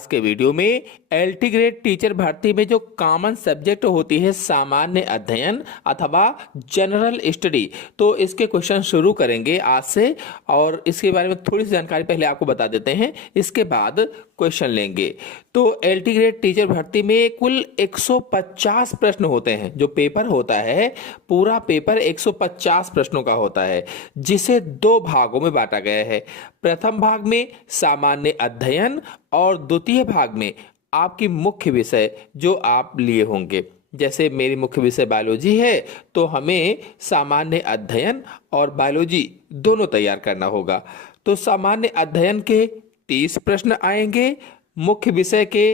आज के वीडियो में एलटी ग्रेड टीचर भर्ती में जो कॉमन सब्जेक्ट होती है सामान्य अध्ययन अथवा जनरल स्टडी, तो इसके क्वेश्चन शुरू करेंगे आज से। और इसके बारे में थोड़ी सी जानकारी पहले आपको बता देते हैं, इसके बाद क्वेश्चन लेंगे। तो एलटी ग्रेड टीचर भर्ती में कुल 150 प्रश्न होते हैं। जो पेपर होता है, पूरा पेपर 150 प्रश्नों का होता है, जिसे दो भागों में बांटा गया है। प्रथम भाग में सामान्य अध्ययन और द्वितीय भाग में आपकी मुख्य विषय जो आप लिए होंगे। जैसे मेरी मुख्य विषय बायोलॉजी है, तो हमें सामान्य अध्ययन और बायोलॉजी दोनों तैयार करना होगा। तो सामान्य अध्ययन के 30 प्रश्न आएंगे, मुख्य विषय के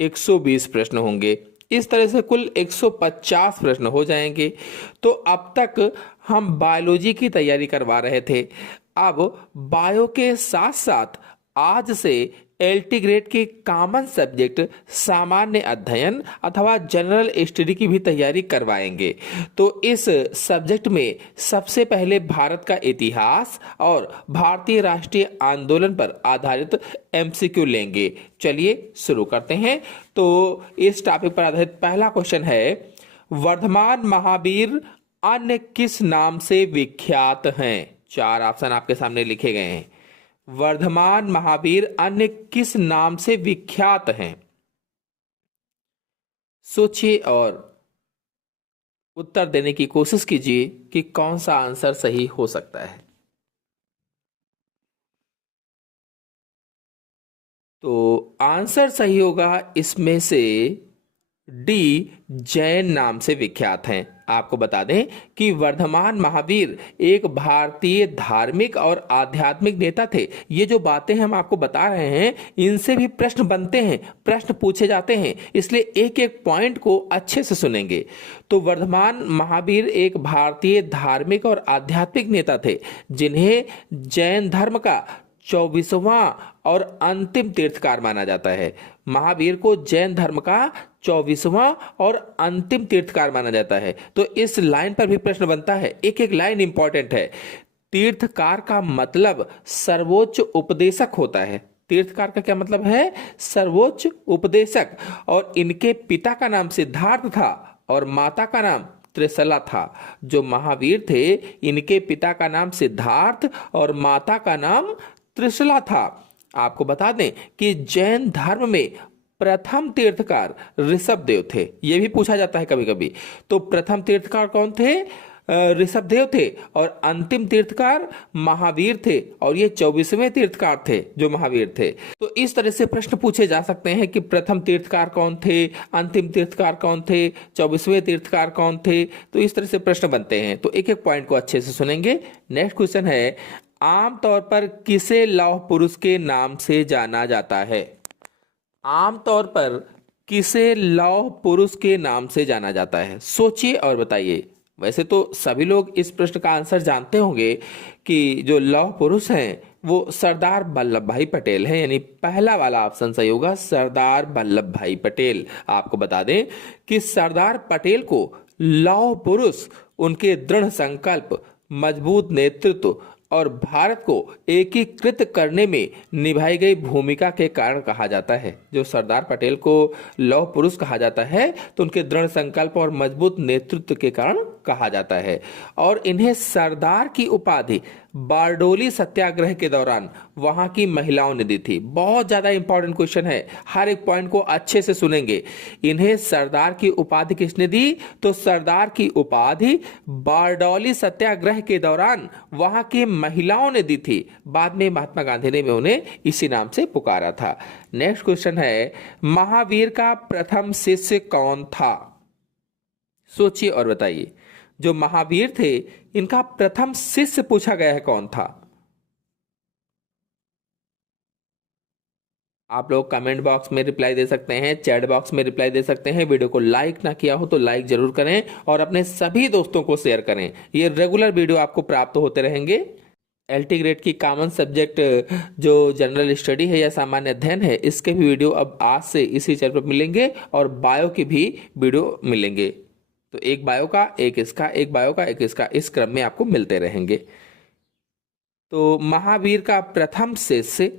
120 प्रश्न होंगे। इस तरह से कुल 150 प्रश्न हो जाएंगे। तो अब तक हम बायोलॉजी की तैयारी करवा रहे थे। अब बायो के साथ साथ आज से एलटी ग्रेड के कॉमन सब्जेक्ट सामान्य अध्ययन अथवा जनरल स्टडी की भी तैयारी करवाएंगे। तो इस सब्जेक्ट में सबसे पहले भारत का इतिहास और भारतीय राष्ट्रीय आंदोलन पर आधारित एमसीक्यू लेंगे। चलिए शुरू करते हैं। तो इस टॉपिक पर आधारित पहला क्वेश्चन है, वर्धमान महावीर अन्य किस नाम से विख्यात हैं? 4 ऑप्शन आपके सामने लिखे गए हैं। वर्धमान महावीर अन्य किस नाम से विख्यात हैं? सोचिए और उत्तर देने की कोशिश कीजिए कि कौन सा आंसर सही हो सकता है। तो आंसर सही होगा इसमें से डी, जैन नाम से विख्यात हैं। आपको बता दें कि वर्धमान महावीर एक भारतीय धार्मिक और आध्यात्मिक नेता थे। ये जो बातें हम आपको बता रहे हैं, इनसे भी प्रश्न बनते हैं, प्रश्न पूछे जाते हैं, इसलिए एक एक पॉइंट को अच्छे से सुनेंगे। तो वर्धमान महावीर एक भारतीय धार्मिक और आध्यात्मिक नेता थे, जिन्हें जैन धर्म का 24वां और अंतिम तीर्थकार माना जाता है। महावीर को जैन धर्म का 24वां और अंतिम तीर्थकार माना जाता है। तो इस लाइन पर भी प्रश्न बनता है, एक एक लाइन इंपॉर्टेंट है। तीर्थकार का मतलब सर्वोच्च उपदेशक होता है। तीर्थकार का क्या मतलब है? सर्वोच्च उपदेशक। और इनके पिता का नाम सिद्धार्थ था और माता का नाम त्रिशला था। जो महावीर थे, इनके पिता का नाम सिद्धार्थ और माता का नाम त्रिशला था। आपको बता दें कि जैन धर्म में प्रथम तीर्थकार ऋषभ देव थे। यह भी पूछा जाता है कभी कभी। तो प्रथम तीर्थकार कौन थे? ऋषभ देव थे। और अंतिम तीर्थकार महावीर थे, और ये 24वें तीर्थकार थे जो महावीर थे। तो इस तरह से प्रश्न पूछे जा सकते हैं कि प्रथम तीर्थकार कौन थे, अंतिम तीर्थकार कौन थे, 24वें तीर्थकार कौन थे। तो इस तरह से प्रश्न बनते हैं। तो एक एक पॉइंट को अच्छे से सुनेंगे। नेक्स्ट क्वेश्चन है, आमतौर पर किसे लौह पुरुष के नाम से जाना जाता है? आमतौर पर किसे लौह पुरुष के नाम से जाना जाता है? सोचिए और बताइए। वैसे तो सभी लोग इस प्रश्न का आंसर जानते होंगे कि जो लौह पुरुष हैं वो सरदार वल्लभ भाई पटेल हैं। यानी पहला वाला ऑप्शन सही होगा, सरदार वल्लभ भाई पटेल। आपको बता दें कि सरदार पटेल को लौह पुरुष उनके दृढ़ संकल्प, मजबूत नेतृत्व और भारत को एकीकृत करने में निभाई गई भूमिका के कारण कहा जाता है। जो सरदार पटेल को लौह पुरुष कहा जाता है, तो उनके दृढ़ संकल्प और मजबूत नेतृत्व के कारण कहा जाता है। और इन्हें सरदार की उपाधि बारडोली सत्याग्रह के दौरान वहां की महिलाओं ने दी थी। बहुत ज्यादा इंपॉर्टेंट क्वेश्चन है, हर एक पॉइंट को अच्छे से सुनेंगे। इन्हें सरदार की उपाधि किसने दी? तो सरदार की उपाधि बारडोली सत्याग्रह के दौरान वहां की महिलाओं ने दी थी। बाद में महात्मा गांधी ने भी उन्हें इसी नाम से पुकारा था। नेक्स्ट क्वेश्चन है, महावीर का प्रथम शिष्य कौन था? सोचिए और बताइए। जो महावीर थे, इनका प्रथम शिष्य पूछा गया है, कौन था? आप लोग कमेंट बॉक्स में रिप्लाई दे सकते हैं, चैट बॉक्स में रिप्लाई दे सकते हैं। वीडियो को लाइक ना किया हो तो लाइक जरूर करें और अपने सभी दोस्तों को शेयर करें। ये रेगुलर वीडियो आपको प्राप्त होते रहेंगे। एलटी ग्रेड की कॉमन सब्जेक्ट जो जनरल स्टडी है या सामान्य अध्ययन है, इसके भी वीडियो अब आज से इसी चैनल पर मिलेंगे और बायो की भी वीडियो मिलेंगे। तो एक बायो का, एक इसका, एक बायो का, एक इसका, इस क्रम में आपको मिलते रहेंगे। तो महावीर का प्रथम शिष्य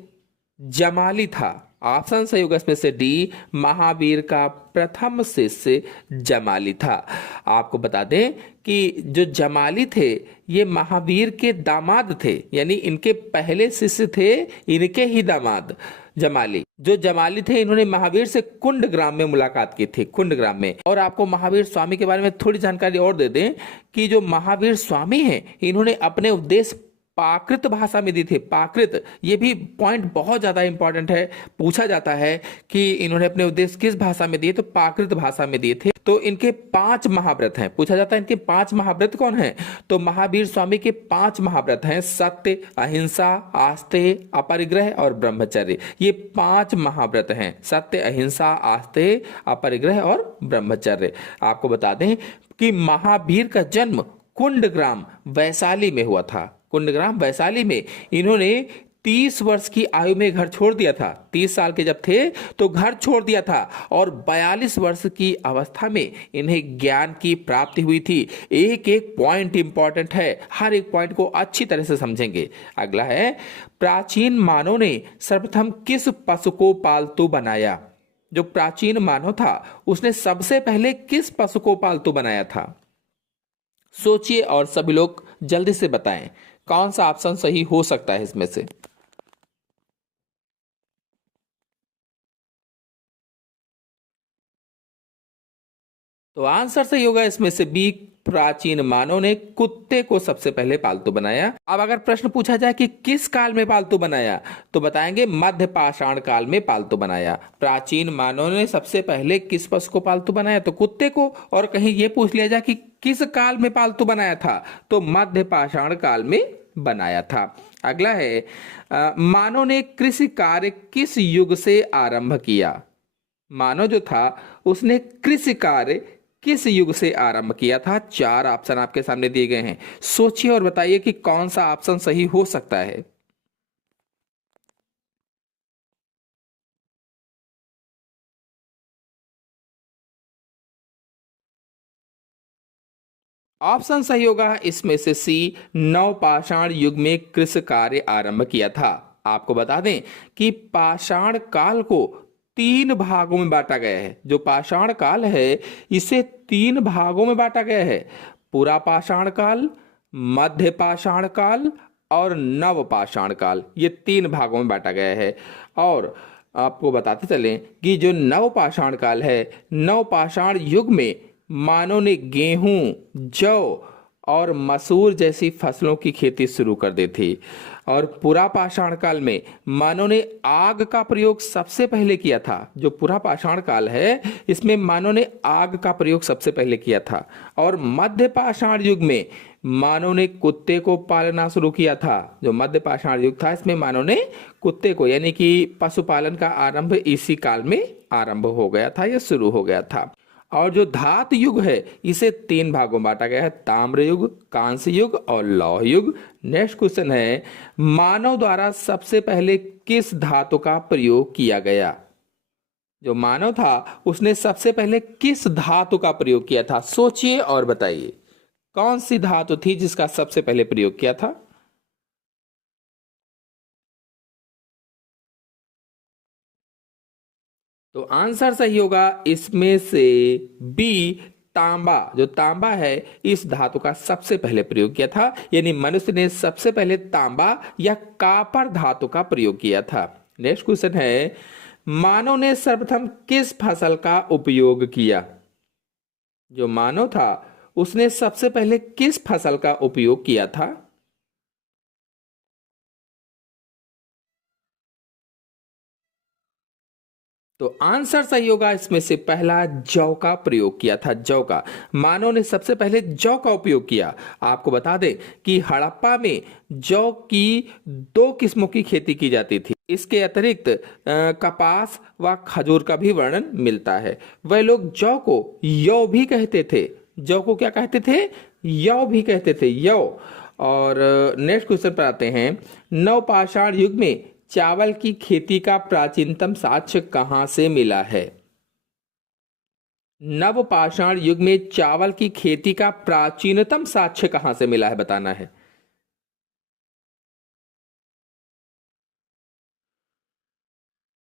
जमाली था। ऑप्शन सही होगा इसमें से डी, महावीर का प्रथम शिष्य जमाली था। आपको बता दें कि जो जमाली थे ये महावीर के दामाद थे, यानी इनके पहले शिष्य थे, इनके ही दामाद जमाली। जो जमाली थे इन्होंने महावीर से कुंडग्राम में मुलाकात की थी, कुंडग्राम में। और आपको महावीर स्वामी के बारे में थोड़ी जानकारी और दे दें कि जो महावीर स्वामी हैं इन्होंने अपने उपदेश प्राकृत भाषा में दी थी। प्राकृत, ये भी पॉइंट बहुत ज्यादा इंपॉर्टेंट है, पूछा जाता है कि इन्होंने अपने उपदेश किस भाषा में दिए, तो प्राकृत भाषा में दिए थे। तो इनके 5 महाव्रत हैं, पूछा जाता है इनके 5 महाव्रत कौन हैं, तो महावीर स्वामी के 5 महाव्रत हैं, सत्य, अहिंसा, आस्तेय, अपरिग्रह और ब्रह्मचर्य। ये 5 महाव्रत हैं, सत्य, अहिंसा, आस्तेय, अपरिग्रह और ब्रह्मचर्य। आपको बता दें कि महावीर का जन्म कुंडग्राम वैशाली में हुआ था। कुंडग्राम वैशाली में इन्होंने 30 वर्ष की आयु में घर छोड़ दिया था। 30 साल के जब थे तो घर छोड़ दिया था और 42 वर्ष की अवस्था में इन्हें ज्ञान की प्राप्ति हुई थी। एक एक पॉइंट इंपॉर्टेंट है, हर एक पॉइंट को अच्छी तरह से समझेंगे। अगला है, प्राचीन मानव ने सर्वप्रथम किस पशु को पालतू बनाया। जो प्राचीन मानव था उसने सबसे पहले किस पशु को पालतू बनाया था। सोचिए और सभी लोग जल्दी से बताएं कौन सा ऑप्शन सही हो सकता है इसमें से। तो आंसर सही होगा इसमें से बी, प्राचीन मानव ने कुत्ते को सबसे पहले पालतू बनाया। अब अगर प्रश्न पूछा जाए कि किस काल में पालतू बनाया, तो बताएंगे मध्य पाषाण काल में पालतू बनाया। प्राचीन मानव ने सबसे पहले किस पशु को पालतू बनाया, तो कुत्ते को। और कहीं यह पूछ लिया जाए कि किस काल में पालतू बनाया था, तो मध्य पाषाण काल में बनाया था। अगला है, मानव ने कृषि कार्य किस युग से आरंभ किया। मानव जो था उसने कृषि कार्य किस युग से आरंभ किया था। 4 ऑप्शन आपके सामने दिए गए हैं, सोचिए और बताइए कि कौन सा ऑप्शन सही हो सकता है। ऑप्शन सही होगा इसमें से सी, नवपाषाण युग में कृषि कार्य आरंभ किया था। आपको बता दें कि पाषाण काल को 3 भागों में बांटा गया है। जो पाषाण काल है इसे 3 भागों में बांटा गया है, पूरा पाषाण काल, मध्य पाषाण काल और नव पाषाण काल। ये 3 भागों में बांटा गया है। और आपको बताते चलें कि जो नव पाषाण काल है, नव पाषाण युग में मानव ने गेहूं, जौ और मसूर जैसी फसलों की खेती शुरू कर दी थी। और पुरा पाषाण काल में मानव ने आग का प्रयोग सबसे पहले किया था। जो पुरा पाषाण काल है इसमें मानव ने आग का प्रयोग सबसे पहले किया था। और मध्य पाषाण युग में मानव ने कुत्ते को पालना शुरू किया था। जो मध्य पाषाण युग था इसमें मानव ने कुत्ते को, यानी कि पशुपालन का आरंभ इसी काल में आरंभ हो गया था या शुरू हो गया था। और जो धातु युग है इसे 3 भागों में बांटा गया है, ताम्र युग, कांस्य युग और लौह युग। नेक्स्ट क्वेश्चन है, मानव द्वारा सबसे पहले किस धातु का प्रयोग किया गया। जो मानव था उसने सबसे पहले किस धातु का प्रयोग किया था, सोचिए और बताइए कौन सी धातु थी जिसका सबसे पहले प्रयोग किया था। तो आंसर सही होगा इसमें से बी, तांबा। जो तांबा है इस धातु का सबसे पहले प्रयोग किया था, यानी मनुष्य ने सबसे पहले तांबा या कापर धातु का प्रयोग किया था। नेक्स्ट क्वेश्चन है, मानव ने सर्वप्रथम किस फसल का उपयोग किया। जो मानव था उसने सबसे पहले किस फसल का उपयोग किया था। तो आंसर सही होगा इसमें से पहला, जौ का प्रयोग किया था। जौ का, मानव ने सबसे पहले जौ का उपयोग किया। आपको बता दें कि हड़प्पा में जौ की 2 किस्मों की खेती की जाती थी। इसके अतिरिक्त कपास व खजूर का भी वर्णन मिलता है। वह लोग जौ को यौ भी कहते थे। जौ को क्या कहते थे, यौ भी कहते थे, यौ। और नेक्स्ट क्वेश्चन पर आते हैं, नवपाषाण युग में चावल की खेती का प्राचीनतम साक्ष्य कहां से मिला है। नवपाषाण युग में चावल की खेती का प्राचीनतम साक्ष्य कहां से मिला है, बताना है।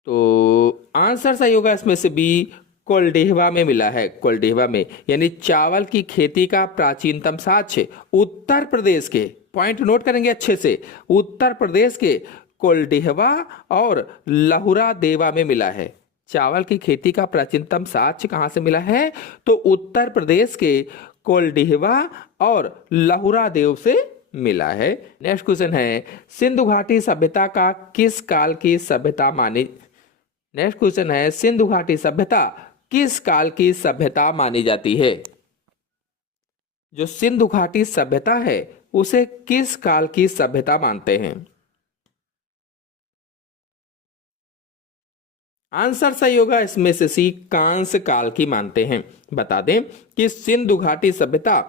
तो आंसर सही होगा इसमें से बी, कोल्डेहवा में मिला है। कोल्डेहवा में, यानी चावल की खेती का प्राचीनतम साक्ष्य उत्तर प्रदेश के, पॉइंट नोट करेंगे अच्छे से, उत्तर प्रदेश के कोल्डेहवा और लहुरा देवा में मिला है। चावल की खेती का प्राचीनतम साक्ष्य कहां से मिला है? तो उत्तर प्रदेश के कोल्डेहवा और लहुरा देव से मिला है। नेक्स्ट क्वेश्चन है, सिंधु घाटी सभ्यता का किस काल की सभ्यता मानी? नेक्स्ट क्वेश्चन है, सिंधु घाटी सभ्यता किस काल की सभ्यता मानी जाती है? जो सिंधु घाटी सभ्यता है उसे किस काल की सभ्यता मानते हैं? आंसर सही होगा इसमें से सी, कांस्य काल की मानते हैं। बता दें कि सिंधु घाटी सभ्यता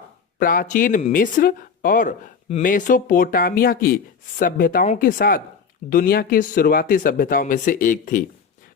प्राचीन मिस्र और मेसोपोटामिया की सभ्यताओं के साथ दुनिया की शुरुआती सभ्यताओं में से एक थी।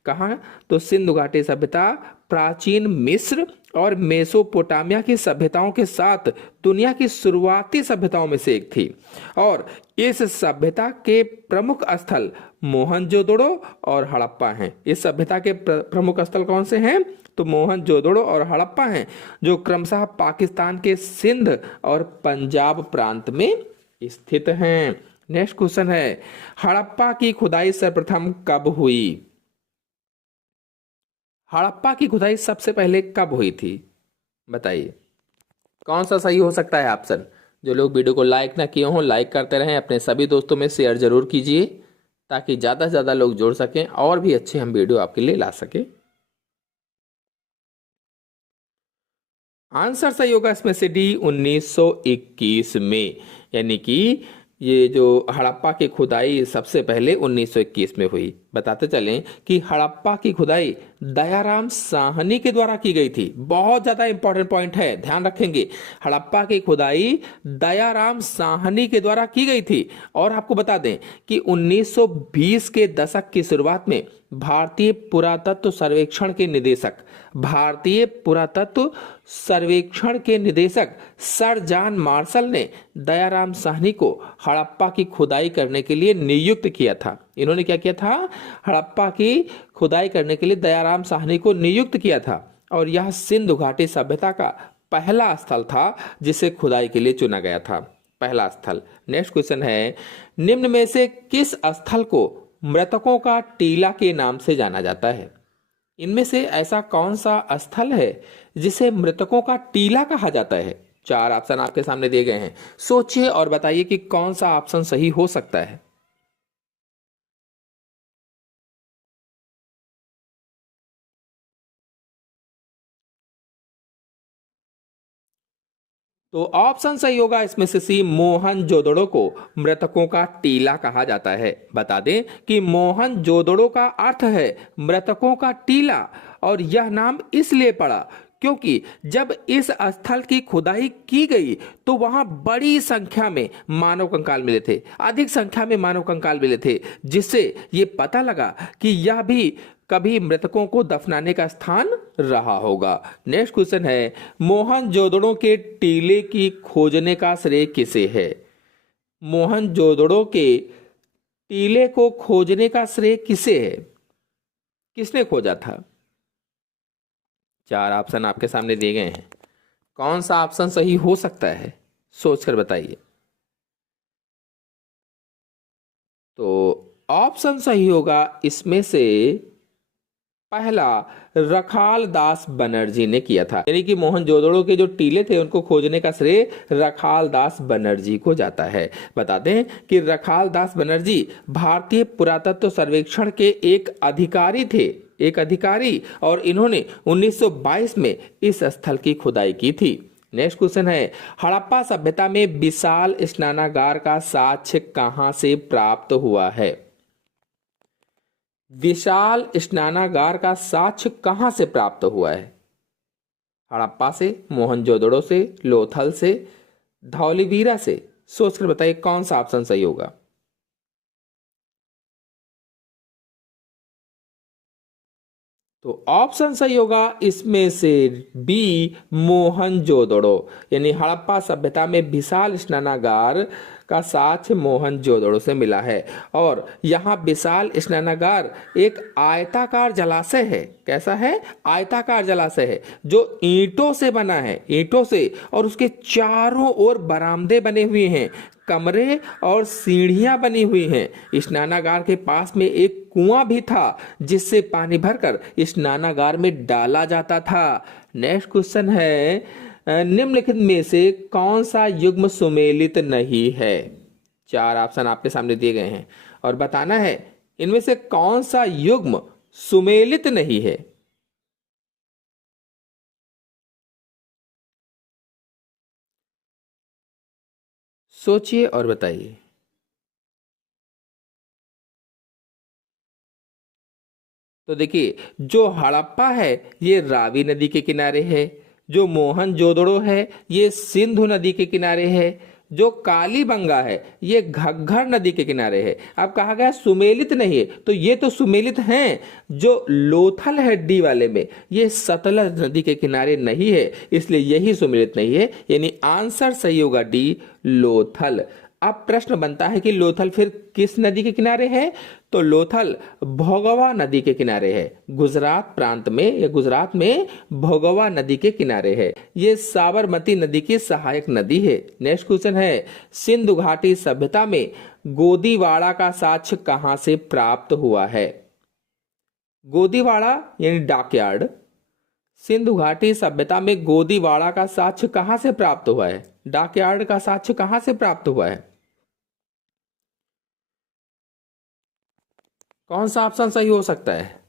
कहाँ? तो सिंधु घाटी सभ्यता प्राचीन मिस्र और मेसोपोटामिया की सभ्यताओं के साथ दुनिया की शुरुआती सभ्यताओं में से एक थी। और इस सभ्यता के प्रमुख स्थल मोहनजोदड़ो और हड़प्पा हैं। इस सभ्यता के प्रमुख स्थल कौन से हैं? तो मोहनजोदड़ो और हड़प्पा हैं, जो क्रमशः पाकिस्तान के सिंध और पंजाब प्रांत में स्थित हैं। नेक्स्ट क्वेश्चन है, हड़प्पा की खुदाई सर्वप्रथम कब हुई? हड़प्पा की खुदाई सबसे पहले कब हुई थी? बताइए कौन सा सही हो सकता है ऑप्शन। जो लोग वीडियो को लाइक ना किए हों, लाइक करते रहें, अपने सभी दोस्तों में शेयर जरूर कीजिए ताकि ज़्यादा से ज़्यादा लोग जुड़ सकें और भी अच्छे हम वीडियो आपके लिए ला सकें। आंसर सही होगा इसमें से डी, 1921 में। यानी कि ये जो हड़प्पा की खुदाई सबसे पहले 1921 में हुई। बताते चलें कि हड़प्पा की खुदाई दयाराम साहनी के द्वारा की गई थी। बहुत ज्यादा इंपॉर्टेंट पॉइंट है, ध्यान रखेंगे। हड़प्पा की खुदाई दयाराम साहनी के द्वारा की गई थी। और आपको बता दें कि 1920 के दशक की शुरुआत में भारतीय पुरातत्व सर्वेक्षण के निदेशक सर जॉन मार्शल ने दयाराम साहनी को हड़प्पा की खुदाई करने के लिए नियुक्त किया था। इन्होंने क्या किया था? हड़प्पा की खुदाई करने के लिए दयाराम साहनी को नियुक्त किया था। और यह सिंधु घाटी सभ्यता का पहला स्थल था जिसे खुदाई के लिए चुना गया था, पहला स्थल। नेक्स्ट क्वेश्चन है, निम्न में से किस स्थल को मृतकों का टीला के नाम से जाना जाता है? इनमें से ऐसा कौन सा स्थल है जिसे मृतकों का टीला कहा जाता है? 4 ऑप्शन आपके सामने दिए गए हैं, सोचिए और बताइए कि कौन सा ऑप्शन सही हो सकता है। तो ऑप्शन सही होगा इसमें से सी, मोहनजोदड़ो को मृतकों का टीला कहा जाता है। बता दें कि मोहनजोदड़ो का अर्थ है मृतकों का टीला, और यह नाम इसलिए पड़ा क्योंकि जब इस स्थल की खुदाई की गई तो वहां बड़ी संख्या में मानव कंकाल मिले थे, अधिक संख्या में मानव कंकाल मिले थे, जिससे ये पता लगा कि यह भी कभी मृतकों को दफनाने का स्थान रहा होगा। नेक्स्ट क्वेश्चन है, मोहनजोदड़ो के टीले की खोजने का श्रेय किसे है? मोहनजोदड़ो के टीले को खोजने का श्रेय किसे है? किसने खोजा था? 4 ऑप्शन आपके सामने दिए गए हैं, कौन सा ऑप्शन सही हो सकता है? सोचकर बताइए। तो ऑप्शन सही होगा इसमें से पहला, रखाल दास बनर्जी ने किया था। यानी कि मोहनजोदड़ो के जो टीले थे उनको खोजने का श्रेय रखाल दास बनर्जी को जाता है। बता दें कि रखाल दास बनर्जी भारतीय पुरातत्व सर्वेक्षण के एक अधिकारी और इन्होंने 1922 में इस स्थल की खुदाई की थी। नेक्स्ट क्वेश्चन है, हड़प्पा सभ्यता में विशाल स्नानागार का साक्ष्य कहां से प्राप्त हुआ है? विशाल स्नानागार का साक्ष्य कहां से प्राप्त हुआ है? हड़प्पा से, मोहनजोदड़ो से, लोथल से, धौलीवीरा से? सोचकर बताइए कौन सा ऑप्शन सही होगा। तो ऑप्शन सही होगा इसमें से बी, मोहनजोदड़ो। यानी हड़प्पा सभ्यता में विशाल स्नानागार का साक्ष्य मोहनजोदड़ो से मिला है। और यहाँ विशाल स्नानागार एक आयताकार जलाशय है। कैसा है? आयताकार जलाशय है जो ईंटों से बना है, ईंटों से, और उसके चारों ओर बरामदे बने हुए हैं, कमरे और सीढ़ियां बनी हुई हैं। स्नानागार के पास में एक कुआं भी था जिससे पानी भरकर स्नानागार में डाला जाता था। नेक्स्ट क्वेश्चन है, निम्नलिखित में से कौन सा युग्म सुमेलित नहीं है? 4 ऑप्शन आपके सामने दिए गए हैं और बताना है इनमें से कौन सा युग्म सुमेलित नहीं है। सोचिए और बताइए। तो देखिए, जो हड़प्पा है ये रावी नदी के किनारे है, जो मोहनजोदड़ो है ये सिंधु नदी के किनारे है, जो कालीबंगा है ये घग्गर नदी के किनारे है। अब कहा गया सुमेलित नहीं है, तो ये तो सुमेलित हैं। जो लोथल है डी वाले में, ये सतलज नदी के किनारे नहीं है, इसलिए यही सुमेलित नहीं है, यानी आंसर सही होगा डी, लोथल। अब प्रश्न बनता है कि लोथल फिर किस नदी के किनारे है? तो लोथल भोगवा नदी के किनारे है, गुजरात प्रांत में या गुजरात में भोगवा नदी के किनारे है। ये साबरमती नदी की सहायक नदी है। नेक्स्ट क्वेश्चन है, सिंधु घाटी सभ्यता में गोदीवाड़ा का साक्ष्य कहां से प्राप्त हुआ है? गोदीवाड़ा यानी डॉकयार्ड, सिंधु घाटी सभ्यता में गोदीवाड़ा का साक्ष्य कहां से प्राप्त हुआ है? डॉकयार्ड का साक्ष्य कहां से प्राप्त हुआ है? कौन सा ऑप्शन सही हो सकता है?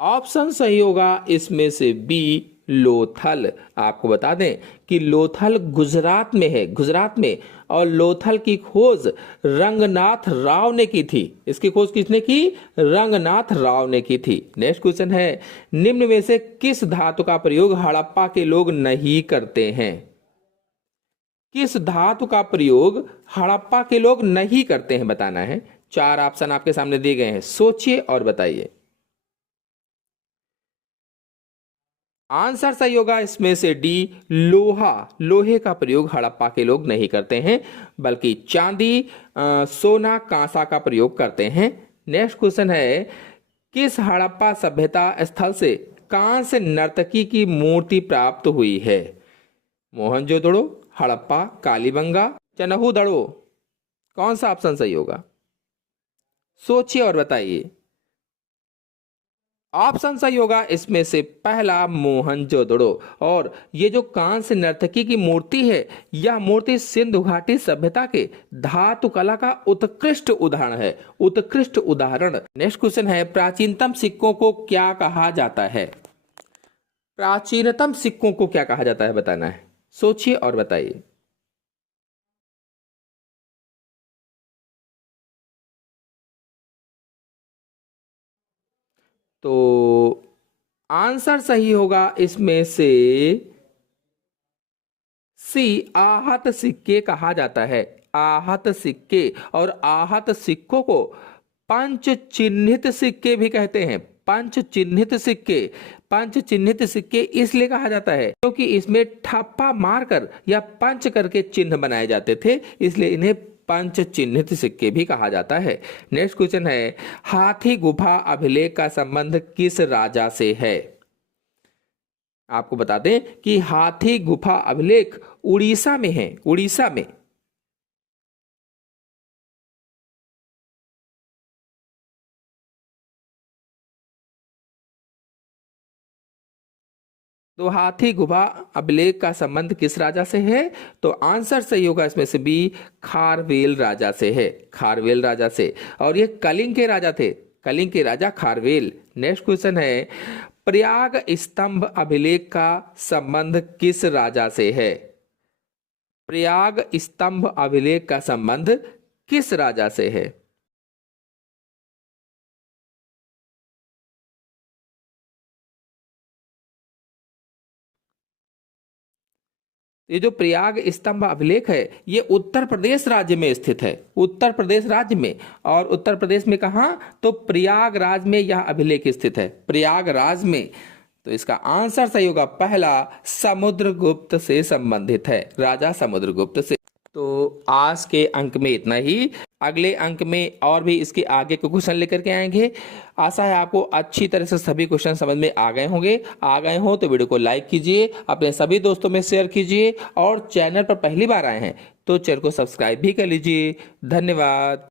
ऑप्शन सही होगा इसमें से बी, लोथल। आपको बता दें कि लोथल गुजरात में है, गुजरात में, और लोथल की खोज रंगनाथ राव ने की थी। इसकी खोज किसने की? रंगनाथ राव ने की थी। नेक्स्ट क्वेश्चन है, निम्न में से किस धातु का प्रयोग हड़प्पा के लोग नहीं करते हैं? किस धातु का प्रयोग हड़प्पा के लोग नहीं करते हैं बताना है। 4 ऑप्शन आपके सामने दिए गए हैं, सोचिए और बताइए। आंसर सही होगा इसमें से डी, लोहा। लोहे का प्रयोग हड़प्पा के लोग नहीं करते हैं, बल्कि चांदी, सोना, कांसा का प्रयोग करते हैं। नेक्स्ट क्वेश्चन है, किस हड़प्पा सभ्यता स्थल से कांस्य नर्तकी की मूर्ति प्राप्त हुई है? मोहनजोदड़ो, हड़प्पा, कालीबंगा, चनहूदड़ो। कौन सा ऑप्शन सही होगा? सोचिए और बताइए। ऑप्शन सही होगा इसमें से पहला, मोहनजोदड़ो। और ये जो कांस्य नर्तकी की मूर्ति है, यह मूर्ति सिंधु घाटी सभ्यता के धातु कला का उत्कृष्ट उदाहरण है, उत्कृष्ट उदाहरण। नेक्स्ट क्वेश्चन है, प्राचीनतम सिक्कों को क्या कहा जाता है? प्राचीनतम सिक्कों को क्या कहा जाता है बताना है, सोचिए और बताइए। तो आंसर सही होगा इसमें से सी, आहत सिक्के कहा जाता है, आहत सिक्के। और आहत सिक्कों को पंच चिन्हित सिक्के भी कहते हैं, पंच चिन्हित सिक्के। पंच चिन्हित सिक्के इसलिए कहा जाता है क्योंकि इसमें ठप्पा मारकर या पंच करके चिन्ह बनाए जाते थे, इसलिए इन्हें पंच चिन्हित सिक्के भी कहा जाता है। नेक्स्ट क्वेश्चन है, हाथी गुफा अभिलेख का संबंध किस राजा से है? आपको बता दें कि हाथी गुफा अभिलेख उड़ीसा में है, उड़ीसा में। तो हाथी गुफा अभिलेख का संबंध किस राजा से है? तो आंसर सही होगा इसमें से बी, खारवेल राजा से है, खारवेल राजा से। और ये कलिंग के राजा थे, कलिंग के राजा खारवेल। नेक्स्ट क्वेश्चन है, प्रयाग स्तंभ अभिलेख का संबंध किस राजा से है? प्रयाग स्तंभ अभिलेख का संबंध किस राजा से है? ये जो प्रयाग स्तंभ अभिलेख है ये उत्तर प्रदेश राज्य में स्थित है, उत्तर प्रदेश राज्य में। और उत्तर प्रदेश में कहाँ? तो प्रयागराज में यह अभिलेख स्थित है, प्रयागराज में। तो इसका आंसर सही होगा पहला, समुद्रगुप्त से संबंधित है, राजा समुद्रगुप्त से। तो आज के अंक में इतना ही। अगले अंक में और भी इसके आगे के क्वेश्चन लेकर के आएंगे। आशा है आपको अच्छी तरह से सभी क्वेश्चन समझ में आ गए होंगे। आ गए हो तो वीडियो को लाइक कीजिए, अपने सभी दोस्तों में शेयर कीजिए, और चैनल पर पहली बार आए हैं तो चैनल को सब्सक्राइब भी कर लीजिए। धन्यवाद।